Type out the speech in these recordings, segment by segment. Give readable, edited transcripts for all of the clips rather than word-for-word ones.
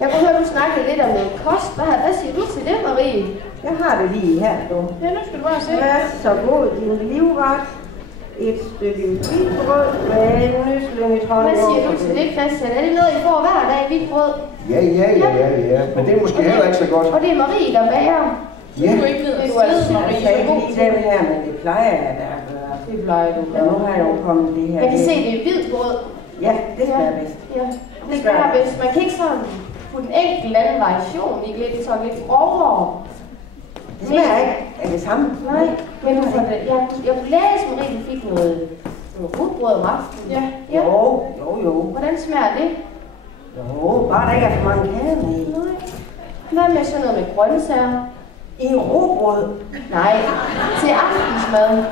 Jeg kunne høre, du snakkede lidt om noget kost. Hvad siger du til det, Marie? Jeg har det lige her, du. Ja, nu skal du bare se. Vær så god, din livret. Et stykke hvidt brød med nysling i trøjen. Hvad siger du til det, Christian? Er det noget, I får hver dag, hvidt brød? Ja. Men det er måske heller ikke så godt. Og det er Marie, der bager. Ja. Du er ikke ved at sidde, Marie. Jeg ikke lige dem her, men det plejer jeg da at gøre. Det plejer du. Ja, nu har jeg jo kommet det her. Jeg kan se, det er hvidt brød. Ja, det smager bedst. Ja, det smager bedst. Man kan ikke sådan få en enkelt anden variation i lidt sådan lidt grovere. Det smager ikke af det samme. Nej, men jeg kunne læse, Marie, du fik noget rugbrød om aftenen. Ja. Jo. Hvordan smager det? Jo, bare der ikke er for mange kager i. Nej. Hvad med sådan noget med grøntsager? I rugbrød? Nej, til aftensmad.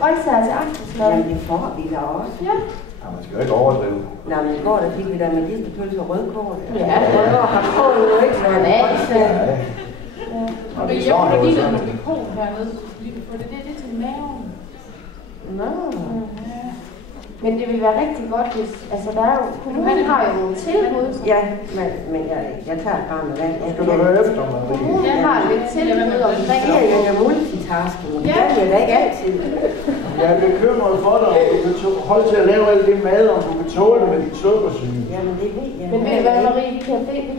Grøntsager til aftensmad. Jamen, det får vi da også. Ja. Ja, man skal jo ikke overdrive. Nej, men i går der fik vi da med distelpølse og rødkål. Ja, rødkål har kål jo ikke noget grøntsager. Og det Jeg står har noget lige sådan. noget mikron hernede, for det er til maven. Nå. Men det vil være rigtig godt, hvis... Altså, der er jo... Kommunen har jo nogle tilbud. Ja, men jeg tager bare med vand. Skal du høre efter, Marie? Kommunen har lidt tilbud omkring... Det er jo multitasking. Det er jeg da ikke altid. Jeg er bekymret for dig, om du kan holde til at lave alt det mad, om du kan tåle det med dit sukkersyge. Jamen, det ved jeg. Men ved du hvad, Marie, vi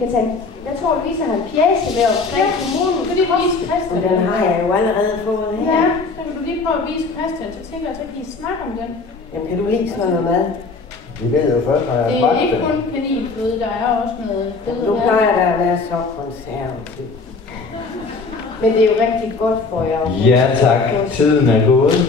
kan tage... Jeg tror, Louise har en pjæse med omkring kommunen. Kan du lige vise Christian? Den har jeg jo allerede fået her. Ja. Så kan du lige prøve at vise Christian, så tænker jeg, så kan I snakke om den. Jamen, kan du lide sådan noget mad? Det ved jeg jo først, når jeg Det har er smagt ikke det. kun kaninføde, der er også noget fede. Du plejer da at være så konservativ. Men det er jo rigtig godt for jer. Ja tak, tiden er gået.